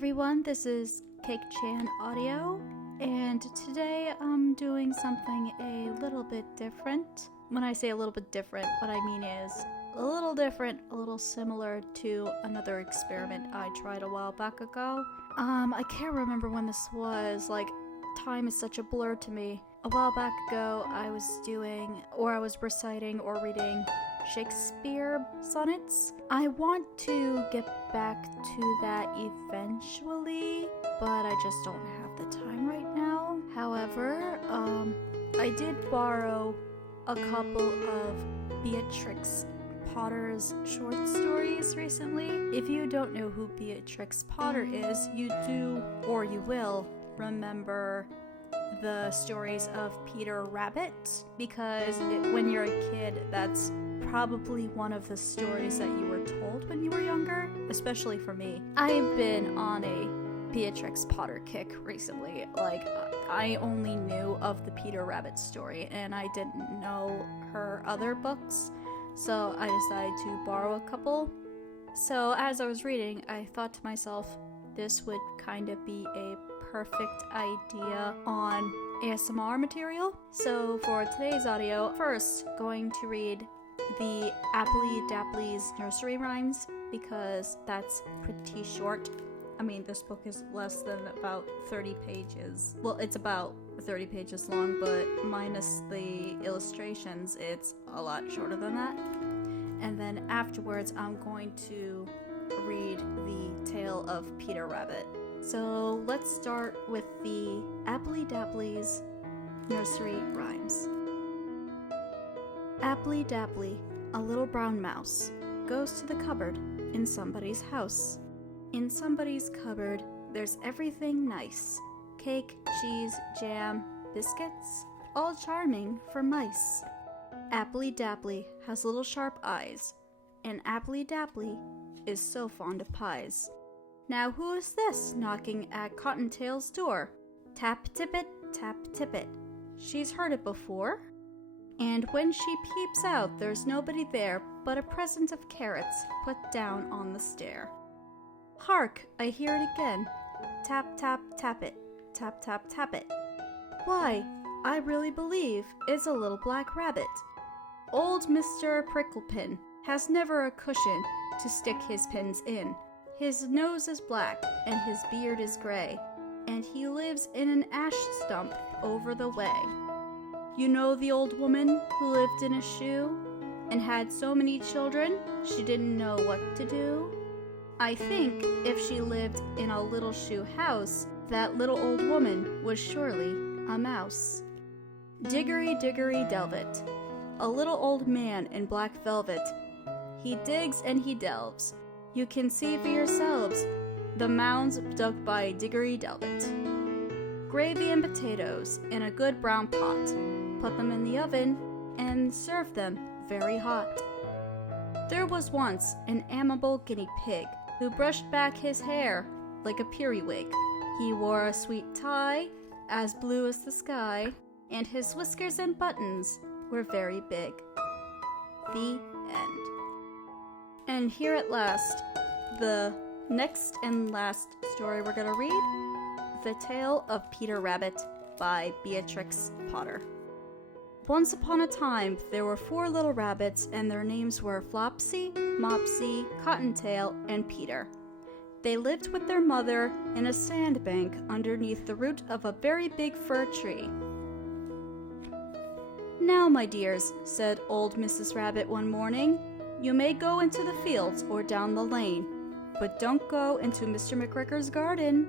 everyone, this is Cakechan Audio, and today I'm doing something a little bit different. When I say a little bit different, what I mean is a little different, a little similar to another experiment I tried a while back ago. I can't remember when this was, time is such a blur to me. A while back ago, I was reciting or reading Shakespeare sonnets. I want to get back to that eventually, but I just don't have the time right now. However, I did borrow a couple of Beatrix Potter's short stories recently. If you don't know who Beatrix Potter is, you do, or you will, remember the stories of Peter Rabbit, because when you're a kid, that's probably one of the stories that you were told when you were younger, especially for me. I've been on a Beatrix Potter kick recently. I only knew of the Peter Rabbit story, and I didn't know her other books, so I decided to borrow a couple. So as I was reading, I thought to myself, this would kind of be a perfect idea on ASMR material. So for today's audio, first going to read the Appley Dapply's nursery rhymes, because that's pretty short. I mean, this book is less than about 30 pages. Well, it's about 30 pages long, but minus the illustrations, it's a lot shorter than that. And then afterwards, I'm going to read the tale of Peter Rabbit. So let's start with the Appley Dapply's nursery rhymes. Appley Dapply, a little brown mouse, goes to the cupboard in somebody's house. In somebody's cupboard, there's everything nice. Cake, cheese, jam, biscuits, all charming for mice. Appley Dapply has little sharp eyes, and Appley Dapply is so fond of pies. Now who is this knocking at Cottontail's door? Tap tippet, tap tippet. She's heard it before. And when she peeps out, there's nobody there but a present of carrots put down on the stair. Hark, I hear it again. Tap, tap, tap it. Tap, tap, tap it. Why, I really believe it's a little black rabbit. Old Mr. Pricklepin has never a cushion to stick his pins in. His nose is black and his beard is gray, and he lives in an ash stump over the way. You know the old woman who lived in a shoe and had so many children she didn't know what to do? I think if she lived in a little shoe house, that little old woman was surely a mouse. Diggory, diggory, delvet, a little old man in black velvet. He digs and he delves. You can see for yourselves the mounds dug by Diggory Delvet. Gravy and potatoes in a good brown pot. Put them in the oven and serve them very hot. There was once an amiable guinea pig who brushed back his hair like a periwig. He wore a sweet tie as blue as the sky, and his whiskers and buttons were very big. The end. And here at last, the next and last story we're gonna read, The Tale of Peter Rabbit by Beatrix Potter. Once upon a time, there were 4 little rabbits, and their names were Flopsy, Mopsy, Cottontail, and Peter. They lived with their mother in a sandbank underneath the root of a very big fir tree. Now, my dears, said old Mrs. Rabbit one morning, you may go into the fields or down the lane, but don't go into Mr. McGregor's garden.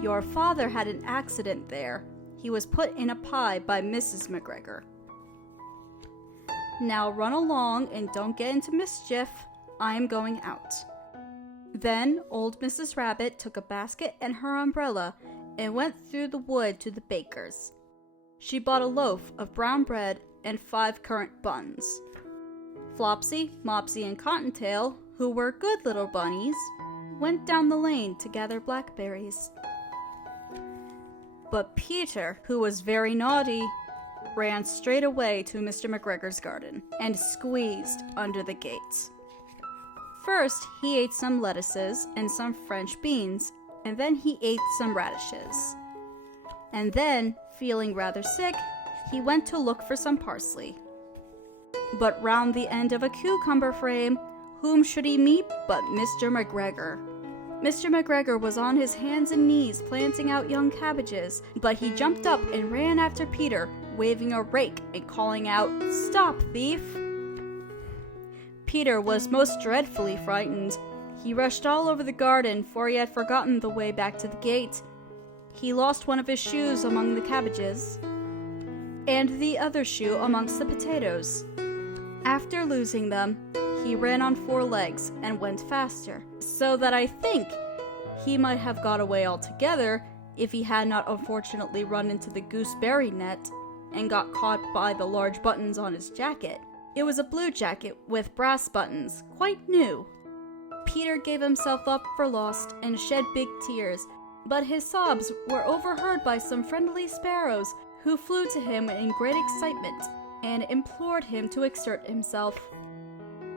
Your father had an accident there. He was put in a pie by Mrs. McGregor. Now run along and don't get into mischief. I am going out. Then old Mrs. Rabbit took a basket and her umbrella and went through the wood to the baker's. She bought a loaf of brown bread and 5 currant buns. Flopsy, Mopsy, and Cottontail, who were good little bunnies, went down the lane to gather blackberries. But Peter, who was very naughty, ran straight away to Mr. McGregor's garden and squeezed under the gates. First, he ate some lettuces and some French beans, and then he ate some radishes. And then, feeling rather sick, he went to look for some parsley. But round the end of a cucumber frame, whom should he meet but Mr. McGregor? Mr. McGregor was on his hands and knees planting out young cabbages, but he jumped up and ran after Peter, waving a rake and calling out, "Stop, thief!" Peter was most dreadfully frightened. He rushed all over the garden, for he had forgotten the way back to the gate. He lost one of his shoes among the cabbages, and the other shoe amongst the potatoes. After losing them, he ran on 4 legs and went faster, so that I think he might have got away altogether if he had not unfortunately run into the gooseberry net and got caught by the large buttons on his jacket. It was a blue jacket with brass buttons, quite new. Peter gave himself up for lost and shed big tears, but his sobs were overheard by some friendly sparrows who flew to him in great excitement and implored him to exert himself.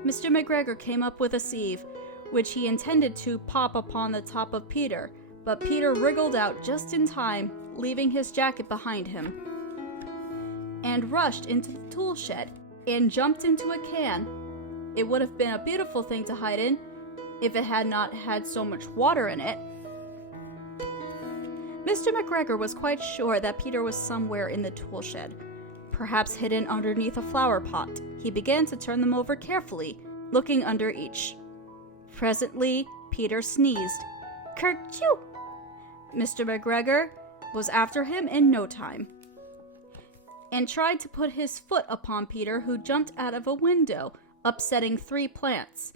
Mr. McGregor came up with a sieve, which he intended to pop upon the top of Peter, but Peter wriggled out just in time, leaving his jacket behind him, and rushed into the tool shed and jumped into a can. It would have been a beautiful thing to hide in if it had not had so much water in it. Mr. McGregor was quite sure that Peter was somewhere in the tool shed, perhaps hidden underneath a flower pot. He began to turn them over carefully, looking under each. Presently, Peter sneezed. Kerchoo! Mr. McGregor was after him in no time, and tried to put his foot upon Peter, who jumped out of a window, upsetting 3 plants.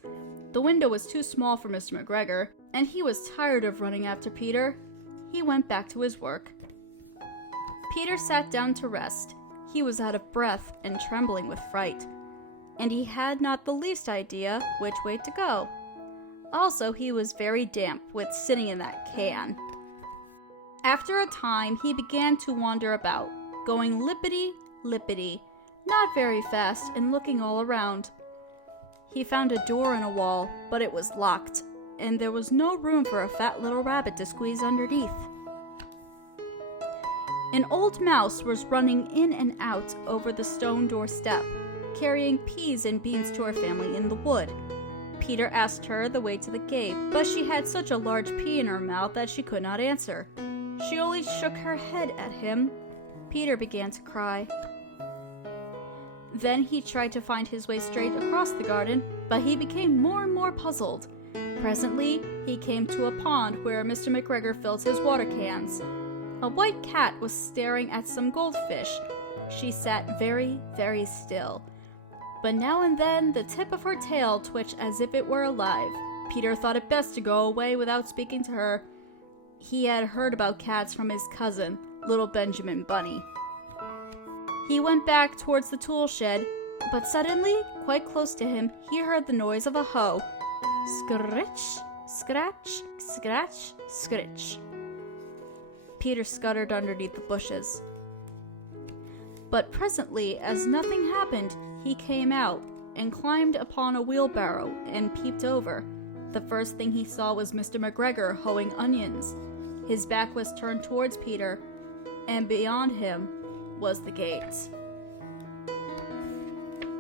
The window was too small for Mr. McGregor, and he was tired of running after Peter. He went back to his work. Peter sat down to rest. He was out of breath and trembling with fright, and he had not the least idea which way to go. Also, he was very damp with sitting in that can. After a time, he began to wander about, going lippity-lippity, not very fast, and looking all around. He found a door in a wall, but it was locked, and there was no room for a fat little rabbit to squeeze underneath. An old mouse was running in and out over the stone doorstep, carrying peas and beans to her family in the wood. Peter asked her the way to the gate, but she had such a large pea in her mouth that she could not answer. She only shook her head at him. Peter began to cry. Then he tried to find his way straight across the garden, but he became more and more puzzled. Presently, he came to a pond where Mr. McGregor fills his water cans. A white cat was staring at some goldfish. She sat very, very still, but now and then the tip of her tail twitched as if it were alive. Peter thought it best to go away without speaking to her. He had heard about cats from his cousin, little Benjamin Bunny. He went back towards the tool shed, but suddenly, quite close to him, he heard the noise of a hoe. Scritch, scratch, scratch, scritch. Peter scuttered underneath the bushes. But presently, as nothing happened, he came out and climbed upon a wheelbarrow and peeped over. The first thing he saw was Mr. McGregor hoeing onions. His back was turned towards Peter, and beyond him was the gate.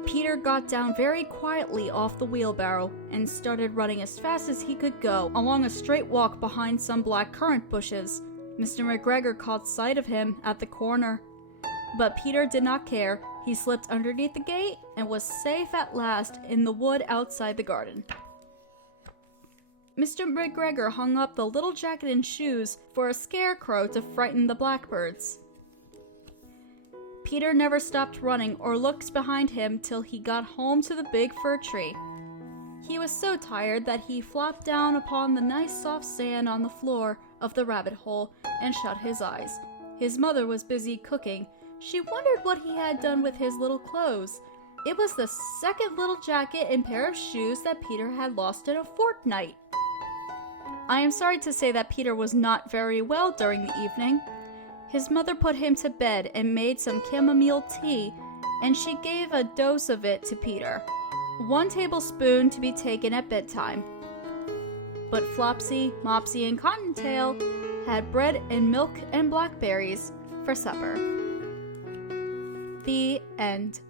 Peter got down very quietly off the wheelbarrow and started running as fast as he could go along a straight walk behind some black currant bushes. Mr. McGregor caught sight of him at the corner, but Peter did not care. He slipped underneath the gate and was safe at last in the wood outside the garden. Mr. McGregor hung up the little jacket and shoes for a scarecrow to frighten the blackbirds. Peter never stopped running or looked behind him till he got home to the big fir tree. He was so tired that he flopped down upon the nice soft sand on the floor of the rabbit hole and shut his eyes. His mother was busy cooking. She wondered what he had done with his little clothes. It was the second little jacket and pair of shoes that Peter had lost in a fortnight. I am sorry to say that Peter was not very well during the evening. His mother put him to bed and made some chamomile tea, and she gave a dose of it to Peter. 1 tablespoon to be taken at bedtime. But Flopsy, Mopsy, and Cottontail had bread and milk and blackberries for supper. The end.